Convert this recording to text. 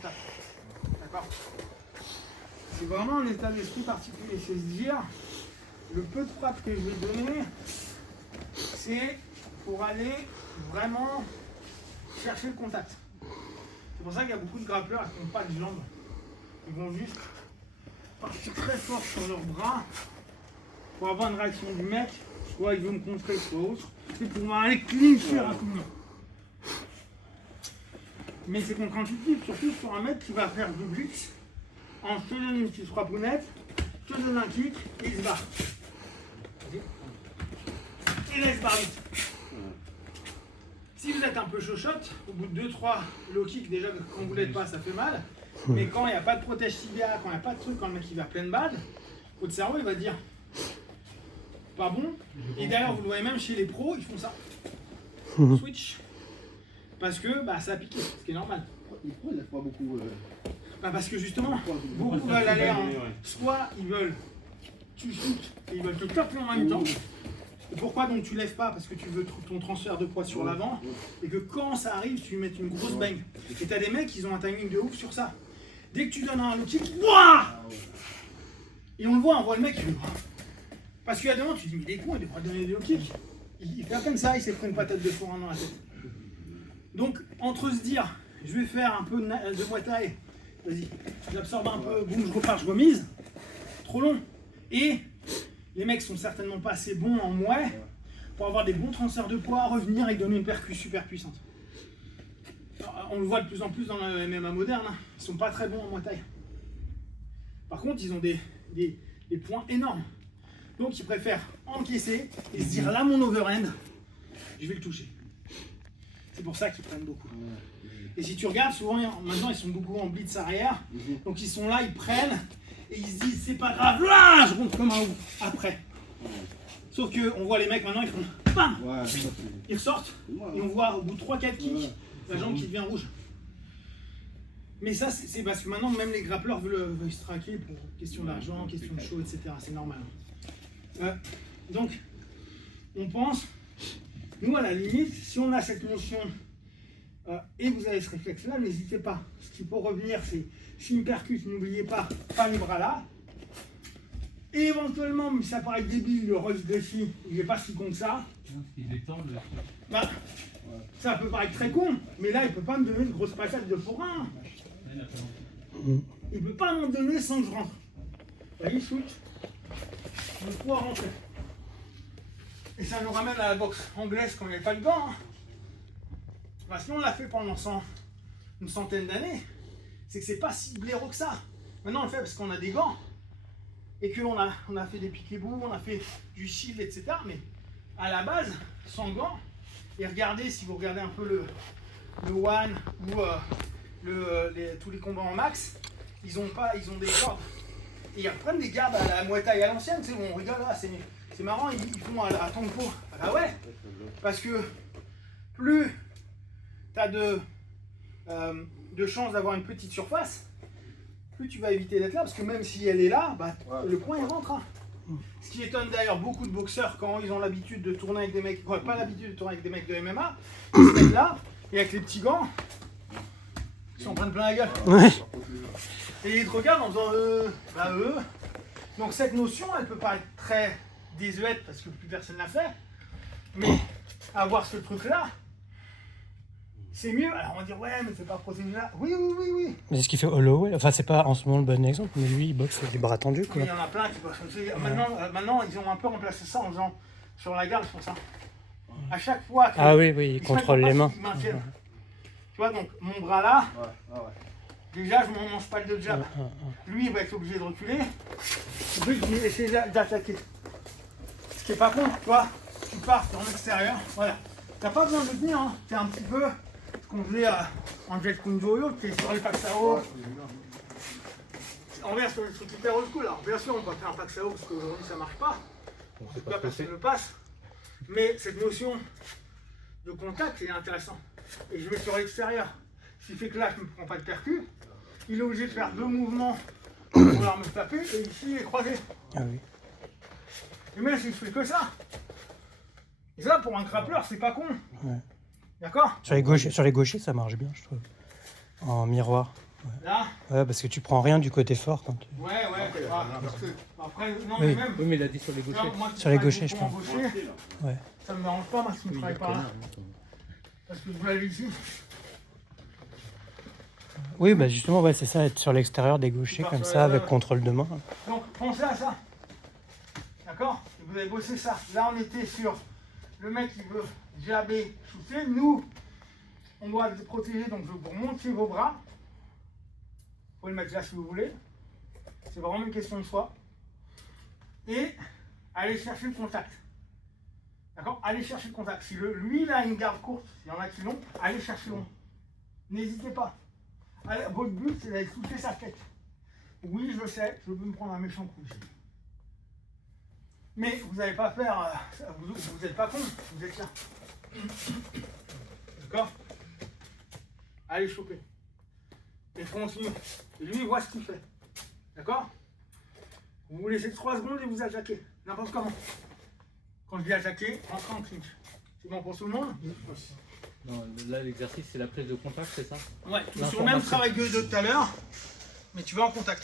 tape. D'accord? C'est vraiment un état d'esprit particulier. C'est se dire, le peu de frappe que je vais donner, c'est pour aller vraiment chercher le contact. C'est pour ça qu'il y a beaucoup de grappleurs qui n'ont pas de jambes. Ils vont juste partir très fort sur leurs bras pour avoir une réaction du mec, soit il veut me contrer, soit autre. C'est pour aller clincher rapidement. Mais c'est contre-intuitif, surtout sur un mec qui va faire du blitz en te donnant une petite frapponnette, te donne un kick et il se barre. Et là il se barre vite. Si vous êtes un peu chochotte, au bout de 2-3 low kick, déjà quand vous l'êtes pas ça fait mal. Mais quand il n'y a pas de protège tibia, quand il n'y a pas de truc, quand le mec il va pleine balle, votre cerveau il va dire pas bon. Et d'ailleurs vous le voyez même chez les pros, ils font ça. Switch. Parce que bah, ça a piqué, ce qui est normal. Les pros, ils lèvent pas beaucoup. Bah, parce que justement, beaucoup veulent aller en... Soit ils veulent, tu shootes et ils veulent te taper en même temps. Et pourquoi donc tu lèves pas? Parce que tu veux ton transfert de poids sur l'avant. Et que quand ça arrive, tu mets une grosse bang. Et t'as des mecs, ils ont un timing de ouf sur ça. Dès que tu donnes un low kick, wouah! Et on le voit, on voit le mec, il fait... Parce qu'il y a des moments, tu dis, mais il est con, il devrait donner des low kicks. Il fait à peine ça, il s'est pris une patate de forain dans la tête. Donc, entre se dire, je vais faire un peu de Muay Thai, vas-y, j'absorbe un peu, boum, je repars, je remise, trop long. Et les mecs sont certainement pas assez bons en Muay pour avoir des bons transferts de poids, revenir et donner une percu super puissante. Alors, on le voit de plus en plus dans le MMA moderne, hein. Ils sont pas très bons en Muay Thai. Par contre, ils ont des points énormes. Donc, ils préfèrent encaisser et se dire, là, mon overhand, je vais le toucher. C'est pour ça qu'ils prennent beaucoup. Et si tu regardes, souvent, maintenant, ils sont beaucoup en blitz arrière. Donc, ils sont là, ils prennent et ils se disent, c'est pas grave, là, je rentre comme un ouf après. Sauf qu'on voit les mecs maintenant, ils font bam, ils ressortent et on voit au bout de 3-4 kicks, la jambe qui devient rouge. Mais ça, c'est parce que maintenant, même les grappleurs veulent se traquer pour question d'argent, question de show, etc. C'est normal. Donc, on pense, nous à la limite, si on a cette notion et vous avez ce réflexe-là, n'hésitez pas. Ce qu'il faut revenir, c'est si une percute, n'oubliez pas les bras là. Et éventuellement, mais ça paraît débile, le rush défi, il n'est pas si con que ça. Bah, ça peut paraître très con, mais là, il ne peut pas me donner une grosse patate de forain. Il ne peut pas m'en donner sans que je rentre. Vous voyez, shoot. Je vais pouvoir rentrer. Et ça nous ramène à la boxe anglaise quand il n'y avait pas de gants. Hein. Parce qu'on l'a fait pendant une centaine d'années. C'est que c'est pas si blaireau que ça. Maintenant on le fait parce qu'on a des gants. Et qu'on a fait des piquets-bouts, on a fait du shield, etc. Mais à la base, sans gants, et regardez, si vous regardez un peu le one ou tous les combats en max, ils ont des cordes. Et ils reprennent des gardes à la Muay Thai à l'ancienne, tu sais, où on rigole, là, c'est marrant, ils font à tempo. Ah ouais, parce que plus tu as de chances d'avoir une petite surface, plus tu vas éviter d'être là, parce que même si elle est là, bah, le point il rentre. Hein. Ce qui étonne d'ailleurs beaucoup de boxeurs quand ils ont l'habitude de tourner avec des mecs, pas l'habitude de tourner avec des mecs de MMA, ils se mettent là, et avec les petits gants, ils s'en prennent plein la gueule. Ouais. Et ils te regardent en disant Donc cette notion, elle peut paraître très désuète parce que plus personne l'a fait, mais avoir ce truc-là, c'est mieux. Alors on va dire, ouais, mais c'est pas protéiné là. Oui. Mais c'est ce qu'il fait Holloway. Enfin, c'est pas en ce moment le bon exemple, mais lui, il boxe avec les bras tendus, quoi. Mais il y en a plein qui boxent comme ça. Maintenant, ils ont un peu remplacé ça en faisant sur la garde, ils font ça. À chaque fois. Ah oui, il contrôle les mains. Tu vois, donc mon bras là. Déjà, je ne mange pas le deux jab. Lui, il va être obligé de reculer. Lui, il va essayer d'attaquer. Ce qui n'est pas con, tu vois. Tu pars, tu es en extérieur. Voilà. Tu n'as pas besoin de tenir. Hein. Tu es un petit peu ce qu'on faisait en Jet Kune Do, tu es sur les Paxao. On revient sur le truc hyper old school. Alors, bien sûr, on va faire un Paxao parce qu'aujourd'hui, ça ne marche pas. En tout cas, personne ne le passe. Mais cette notion de contact est intéressante. Et je vais sur l'extérieur. Ce qui fait que là, je ne me prends pas de percu. Il est obligé de faire 2 mouvements pour pouvoir me taper, et ici, il est croisé. Ah oui. Et même si je fais que ça. Et ça, pour un grappleur, c'est pas con. Ouais. D'accord ? Sur les gauchers, ça marche bien, je trouve. En miroir. Là. Ouais, parce que tu prends rien du côté fort quand tu... Ouais, après, non, Oui. mais même. Oui, mais il a dit sur les gauchers. Moi, qui Sur les travaille gauchers, je beaucoup en pense. gaucher, Ouais. ça me dérange pas, moi, si je ne travaille pas là. Parce que vous l'avez ici. Oui, bah justement, ouais, c'est ça, être sur l'extérieur des gauchers comme ça, avec contrôle de main. Donc, pensez à ça. D'accord? Vous avez bossé ça. Là, on était sur le mec qui veut jabber, shooter. Nous, on doit se protéger, donc vous montiez vos bras. Vous pouvez le mettre là si vous voulez. C'est vraiment une question de choix. Et aller chercher le contact. D'accord? Allez chercher le contact. Si lui, il a une garde courte, il y en a qui l'ont, allez chercher long. N'hésitez pas. Allez, votre but, c'est d'aller toucher sa tête. Oui, je sais, je peux me prendre un méchant coup ici. Mais vous n'allez pas faire... vous n'êtes pas con, vous êtes là. D'accord? Allez choper. Et continue. Et lui, il voit ce qu'il fait. D'accord? Vous vous laissez 3 secondes et vous attaquez. N'importe comment. Quand je dis attaquer, rentrez en clinch. C'est bon pour tout le monde? Non, là, l'exercice, c'est la prise de contact, c'est ça? Ouais, sur le même travail que de tout à l'heure, mais tu vas en contact.